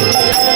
Thank you.